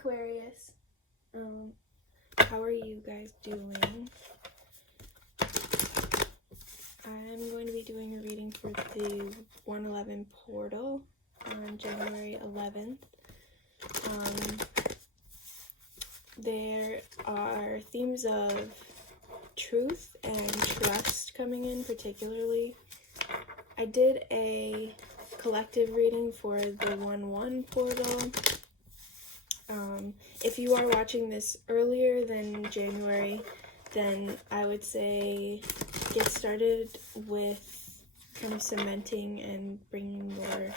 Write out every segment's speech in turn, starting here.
Aquarius. How are you guys doing? I'm going to be doing a reading for the 111 portal on January 11th. There are themes of truth and trust coming in particularly. I did a collective reading for the 1-1 portal. If you are watching this earlier than January, then I would say get started with kind of cementing and bringing your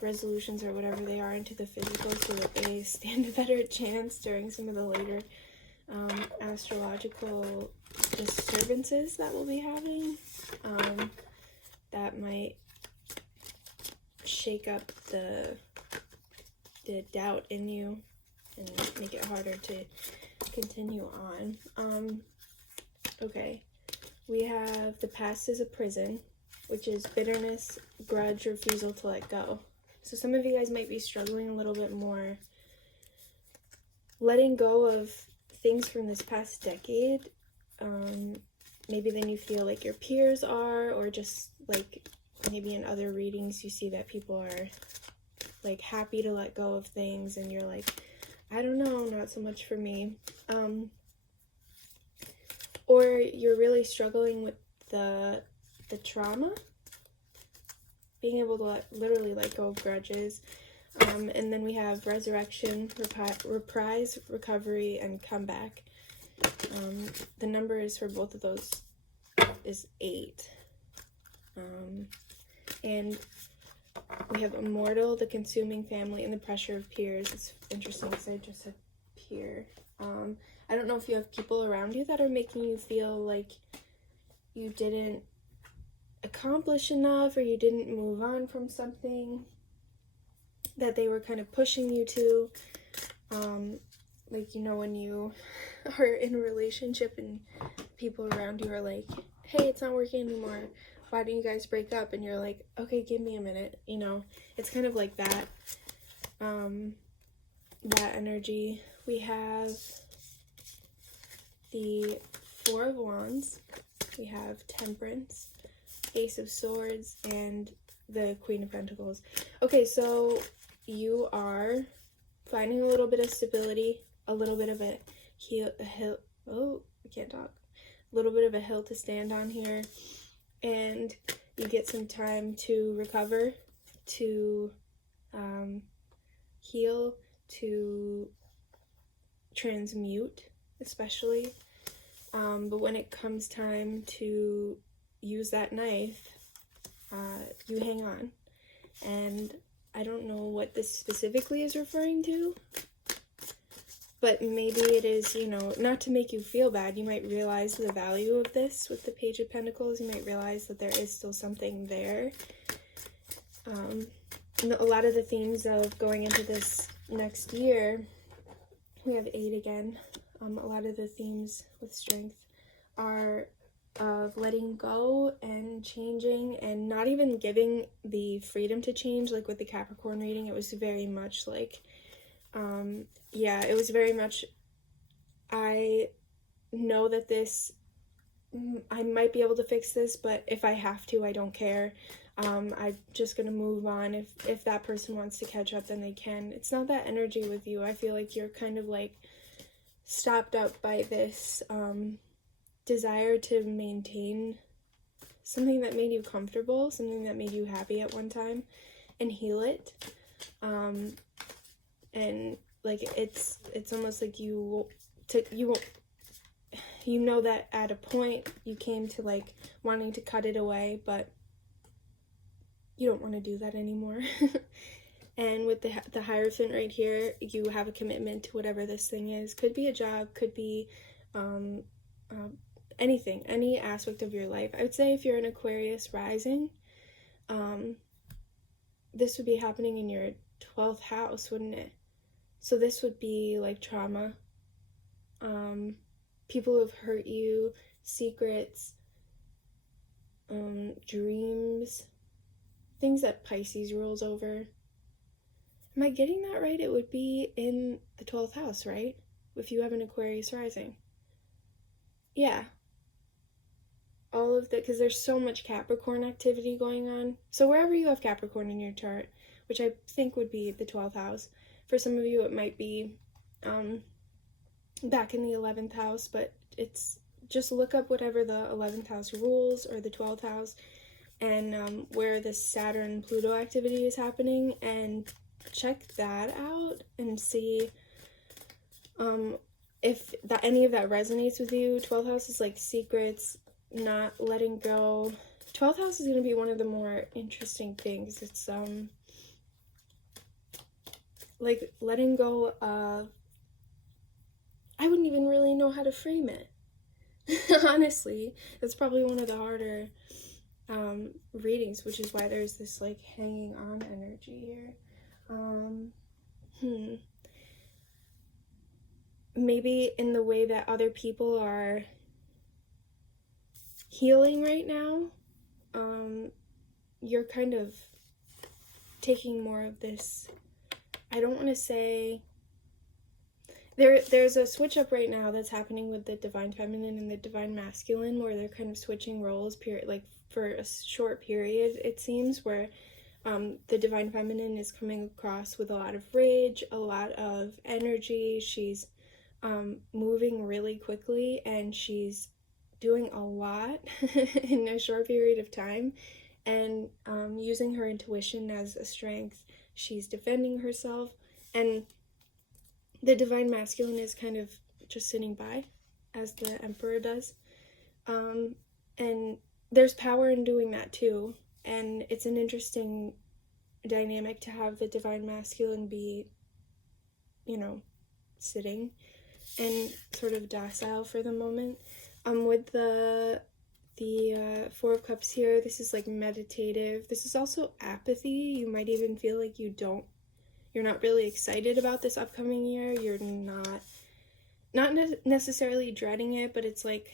resolutions or whatever they are into the physical so that they stand a better chance during some of the later astrological disturbances that we'll be having. That might shake up the doubt in you and make it harder to continue on. Okay, we have the past is a prison, which is bitterness, grudge, refusal to let go. So some of you guys might be struggling a little bit more letting go of things from this past decade, maybe than you feel like your peers are, or just like maybe in other readings you see that people are like happy to let go of things and you're like, I don't know, not so much for me. Or you're really struggling with the trauma, being able to literally let go of grudges. And then we have resurrection, reprise, recovery, and comeback. The numbers for both of those is 8. And we have immortal, the consuming family, and the pressure of peers. It's interesting because I just said peer. I don't know if you have people around you that are making you feel like you didn't accomplish enough or you didn't move on from something that they were kind of pushing you to. Like, you know, when you are in a relationship and people around you are like, hey, it's not working anymore, why don't you guys break up? And you're like, okay, give me a minute. You know, it's kind of like that, that energy. We have the 4 of Wands, we have Temperance, Ace of Swords, and the Queen of Pentacles. Okay, so you are finding a little bit of stability, a little bit of a little bit of a hill to stand on here, and you get some time to recover, to heal, to transmute, especially. But when it comes time to use that knife, you hang on. And I don't know what this specifically is referring to, but maybe it is, you know, not to make you feel bad. You might realize the value of this with the Page of Pentacles. You might realize that there is still something there. A lot of the themes of going into this next year, we have 8 again. A lot of the themes with strength are of letting go and changing and not even giving the freedom to change. Like with the Capricorn reading, it was very much like, it was very much, I know that this, I might be able to fix this, but if I have to, I don't care. I'm just gonna move on. If that person wants to catch up, then they can. It's not that energy with you. I feel like you're kind of like stopped up by this desire to maintain something that made you comfortable, something that made you happy at one time, and heal it. And like it's almost like you know that at a point you came to like wanting to cut it away, but you don't want to do that anymore. And with the Hierophant right here, you have a commitment to whatever this thing is. Could be a job, could be anything, any aspect of your life. I would say if you're an Aquarius rising, this would be happening in your 12th house, wouldn't it? So this would be like trauma, people who have hurt you, secrets, dreams, things that Pisces rules over. Am I getting that right? It would be in the 12th house, right? If you have an Aquarius rising. Yeah. All of that, because there's so much Capricorn activity going on. So wherever you have Capricorn in your chart, which I think would be the 12th house. For some of you, it might be back in the 11th house, but it's just look up whatever the 11th house rules or the 12th house and where the Saturn-Pluto activity is happening, and check that out and see if any of that resonates with you. 12th house is like secrets, not letting go. 12th house is going to be one of the more interesting things. It's like letting go of, I wouldn't even really know how to frame it. Honestly, that's probably one of the harder readings, which is why there's this like hanging on energy here. Maybe in the way that other people are healing right now, you're kind of taking more of this, I don't want to say, there's a switch up right now that's happening with the divine feminine and the divine masculine, where they're kind of switching roles, like for a short period, it seems, where the divine feminine is coming across with a lot of rage, a lot of energy. She's moving really quickly, and she's doing a lot in a short period of time, and using her intuition as a strength. She's defending herself, and the divine masculine is kind of just sitting by, as the emperor does, and there's power in doing that too, and it's an interesting dynamic to have the divine masculine be, you know, sitting and sort of docile for the moment. With the Four of Cups here, this is like meditative. This is also apathy. You might even feel like you're not really excited about this upcoming year. You're not necessarily dreading it, but it's like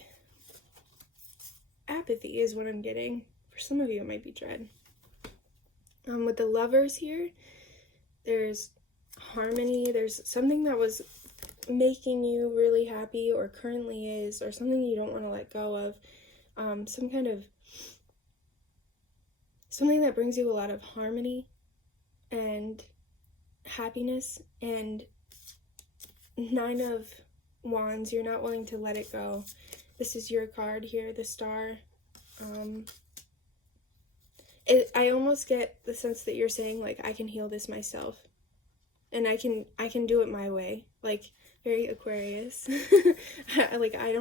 apathy is what I'm getting. For some of you, it might be dread. With the Lovers here, there's harmony. There's something that was making you really happy, or currently is, or something you don't want to let go of. Something that brings you a lot of harmony and happiness. And 9 of Wands, you're not willing to let it go. This is your card here, the Star. I almost get the sense that you're saying, like, I can heal this myself, and I can do it my way, like very Aquarius. Like I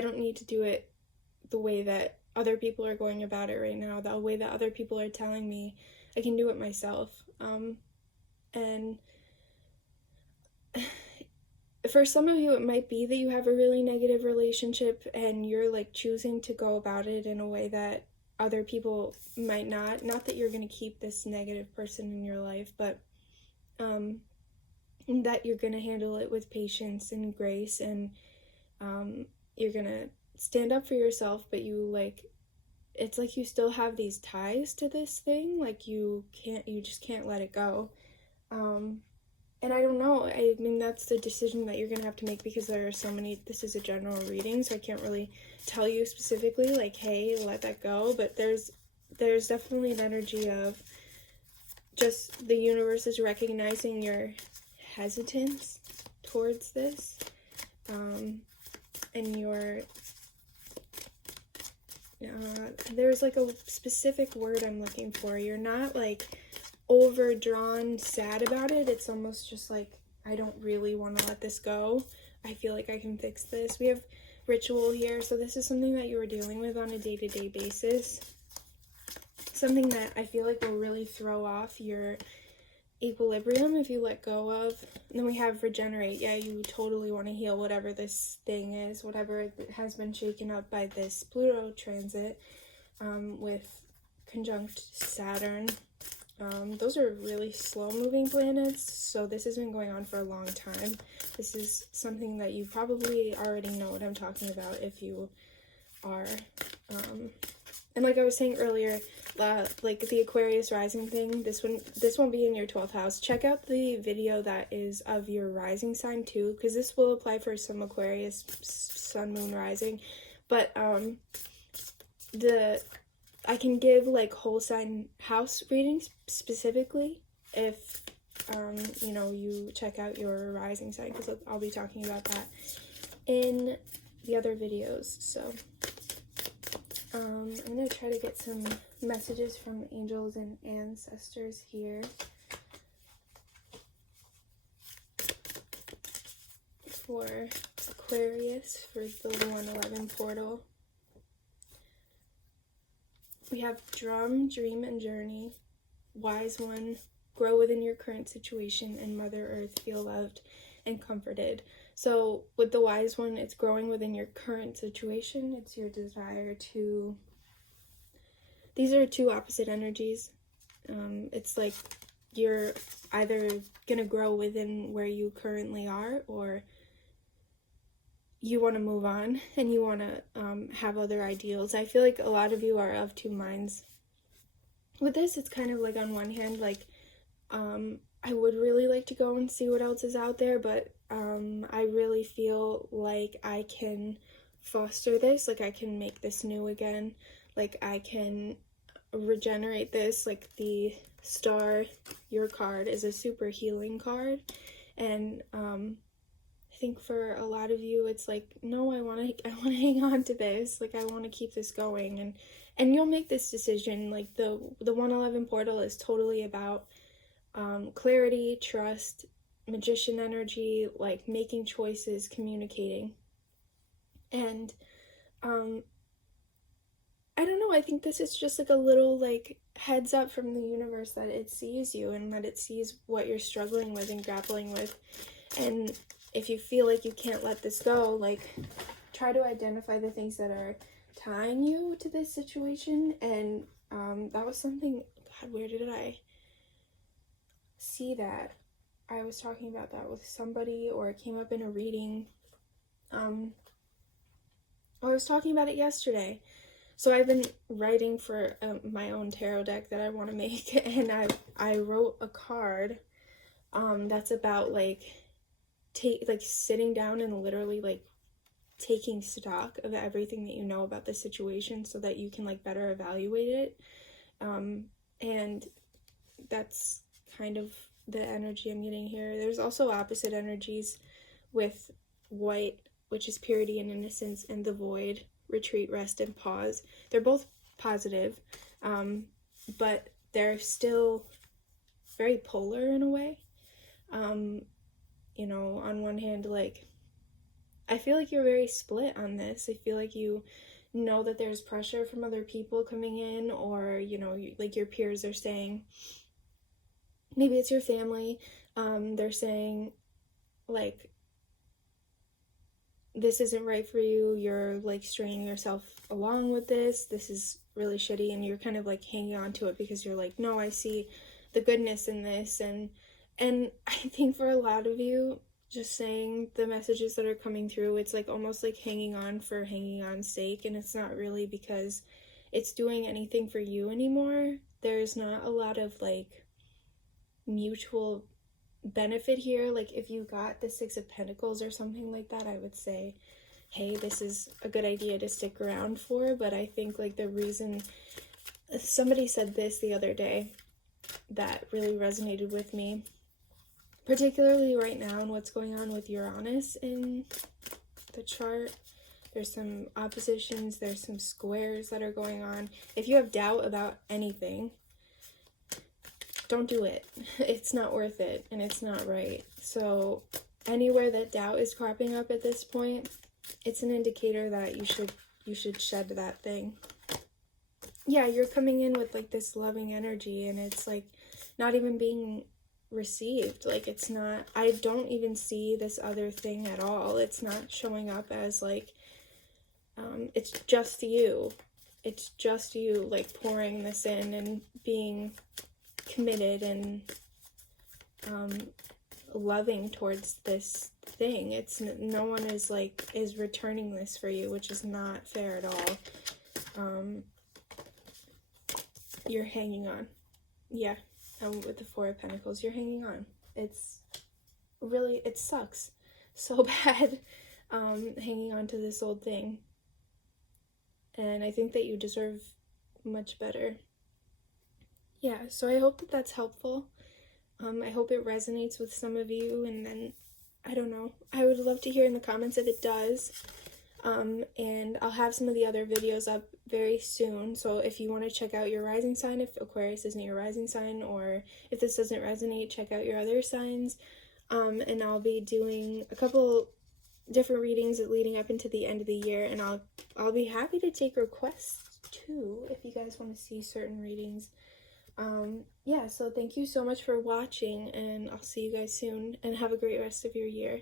don't need to do it the way that other people are going about it right now, the way that other people are telling me. I can do it myself. And for some of you, it might be that you have a really negative relationship and you're like choosing to go about it in a way that other people might not. Not that you're going to keep this negative person in your life, but that you're going to handle it with patience and grace, and you're going to stand up for yourself, but it's like you still have these ties to this thing, like you just can't let it go. And I don't know, I mean, that's the decision that you're going to have to make, because there are so many, this is a general reading, so I can't really tell you specifically, like, hey, let that go, but there's definitely an energy of just the universe is recognizing your hesitance towards this, and your, there's like a specific word I'm looking for. You're not like overdrawn sad about it. It's almost just like, I don't really want to let this go. I feel like I can fix this. We have ritual here, so this is something that you are dealing with on a day-to-day basis. Something that I feel like will really throw off your equilibrium if you let go of. And then we have regenerate. Yeah, you totally want to heal whatever this thing is, whatever has been shaken up by this Pluto transit, with conjunct Saturn. Those are really slow moving planets, so this has been going on for a long time. This is something that you probably already know what I'm talking about if you are And like I was saying earlier, like the Aquarius rising thing, this won't be in your 12th house. Check out the video that is of your rising sign too, because this will apply for some Aquarius sun, moon, rising. But I can give like whole sign house readings specifically if you know, you check out your rising sign, because I'll be talking about that in the other videos. So I'm going to try to get some messages from angels and ancestors here for Aquarius for the 111 portal. We have drum, dream, and journey. Wise one, grow within your current situation, and Mother Earth, feel loved and comforted. So with the wise one, it's growing within your current situation. It's your desire to... These are two opposite energies. It's like you're either going to grow within where you currently are, or you want to move on and you want to have other ideals. I feel like a lot of you are of two minds. With this, it's kind of like on one hand, like, I would really like to go and see what else is out there, but I really feel like I can foster this, like I can make this new again, like I can regenerate this. Like the star, your card, is a super healing card, and I think for a lot of you it's like, no, I want to hang on to this, like I want to keep this going, and you'll make this decision. Like the 111 portal is totally about clarity, trust, magician energy, like making choices, communicating. And I don't know, I think this is just like a little like heads up from the universe that it sees you and that it sees what you're struggling with and grappling with. And if you feel like you can't let this go, like try to identify the things that are tying you to this situation. And that was something, God, where did I see that? I was talking about that with somebody, or it came up in a reading. I was talking about it yesterday. So I've been writing for my own tarot deck that I want to make, and I wrote a card that's about like sitting down and literally like taking stock of everything that you know about the situation so that you can like better evaluate it. And that's kind of the energy I'm getting here. There's also opposite energies with white, which is purity and innocence, and the void, retreat, rest, and pause. They're both positive, but they're still very polar in a way. You know, on one hand, like, I feel like you're very split on this. I feel like you know that there's pressure from other people coming in, or, you know, like your peers are saying, maybe it's your family, they're saying, like, this isn't right for you, you're like stringing yourself along with this is really shitty, and you're kind of like hanging on to it because you're like, no, I see the goodness in this. And I think for a lot of you, just saying the messages that are coming through, it's like almost like hanging on for hanging on's sake, and it's not really because it's doing anything for you anymore. There's not a lot of like mutual benefit here. Like if you got the 6 of Pentacles or something like that, I would say, hey, this is a good idea to stick around for. But I think like the reason, somebody said this the other day that really resonated with me, particularly right now and what's going on with Uranus in the chart. There's some oppositions, there's some squares that are going on. If you have doubt about anything, don't do it. It's not worth it, and it's not right. So anywhere that doubt is cropping up at this point, it's an indicator that you should shed that thing. Yeah, you're coming in with like this loving energy, and it's like not even being received. Like it's not, I don't even see this other thing at all. It's not showing up as like, it's just you. It's just you like pouring this in and being committed and loving towards this thing. It's no one is returning this for you, which is not fair at all. you're hanging on. Yeah, with the Four of Pentacles, you're hanging on. It's really, it sucks so bad, hanging on to this old thing. And I think that you deserve much better. Yeah, so I hope that that's helpful. I hope it resonates with some of you, and then, I don't know, I would love to hear in the comments if it does. And I'll have some of the other videos up very soon, so if you want to check out your rising sign, if Aquarius isn't your rising sign, or if this doesn't resonate, check out your other signs. And I'll be doing a couple different readings leading up into the end of the year, and I'll be happy to take requests too if you guys want to see certain readings. Yeah, so thank you so much for watching, and I'll see you guys soon, and have a great rest of your year.